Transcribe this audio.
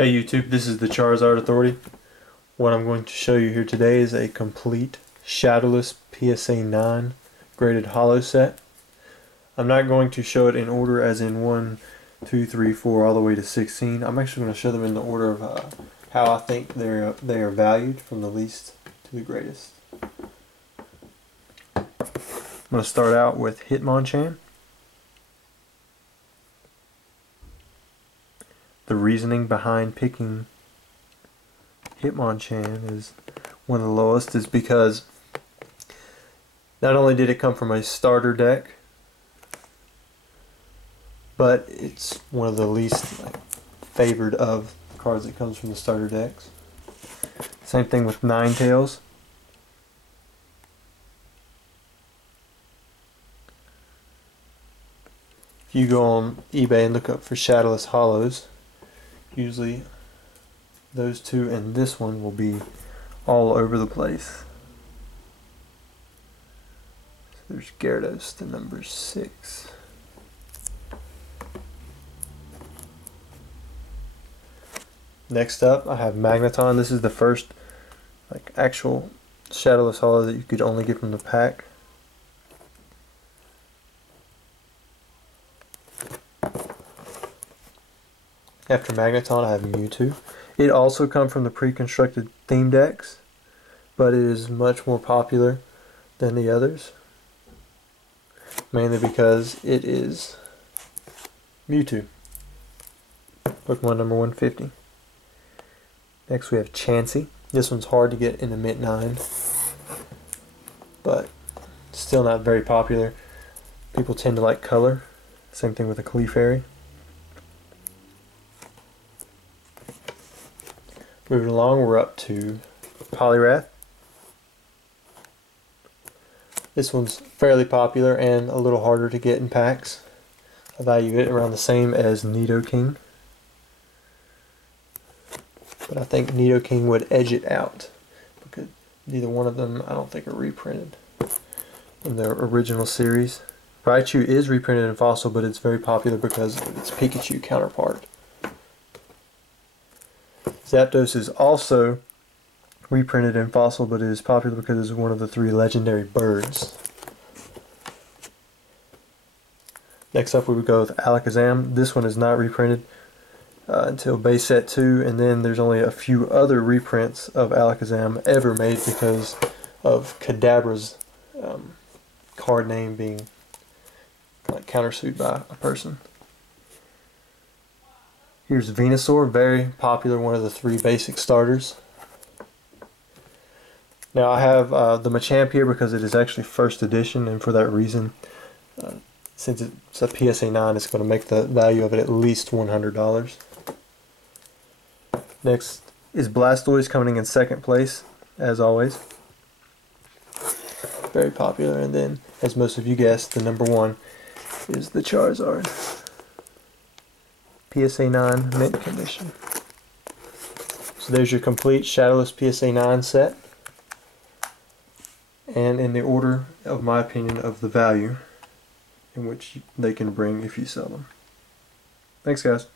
Hey YouTube, this is the Charizard Authority. What I'm going to show you here today is a complete Shadowless PSA 9 graded holo set. I'm not going to show it in order as in 1, 2, 3, 4 all the way to 16. I'm actually going to show them in the order of how I think they are valued from the least to the greatest. I'm going to start out with Hitmonchan. The reasoning behind picking Hitmonchan is one of the lowest is because not only did it come from a starter deck, but it's one of the least favored of cards that comes from the starter decks. Same thing with Ninetales. If you go on eBay and look up for Shadowless Holos, usually those two and this one will be all over the place. So there's Gyarados, the number 6. Next up I have Magneton. This is the first actual Shadowless Holo that you could only get from the pack. After Magneton I have Mewtwo. It also comes from the pre-constructed theme decks, but it is much more popular than the others, mainly because it is Mewtwo, Pokemon number 150. Next we have Chansey. This one's hard to get in the Mint 9, but still not very popular. People tend to like color. Same thing with a Clefairy. Moving along, we're up to Poliwrath. This one's fairly popular and a little harder to get in packs. I value it around the same as Nidoking, but I think Nidoking would edge it out because neither one of them I don't think are reprinted in their original series. Raichu is reprinted in Fossil, but it's very popular because of its Pikachu counterpart. Zapdos is also reprinted in Fossil, but it is popular because it's one of the 3 legendary birds. Next up we would go with Alakazam. This one is not reprinted until base set 2, and then there's only a few other reprints of Alakazam ever made because of Kadabra's card name being countersued by a person. Here's Venusaur, very popular, one of the 3 basic starters. Now I have the Machamp here because it is actually first edition, and for that reason, since it's a PSA 9, it's going to make the value of it at least $100. Next is Blastoise, coming in second place, as always. Very popular, and then, as most of you guessed, the number 1 is the Charizard. PSA 9 mint condition. So there's your complete Shadowless PSA 9 set, and in the order, of my opinion, of the value in which they can bring if you sell them. Thanks guys.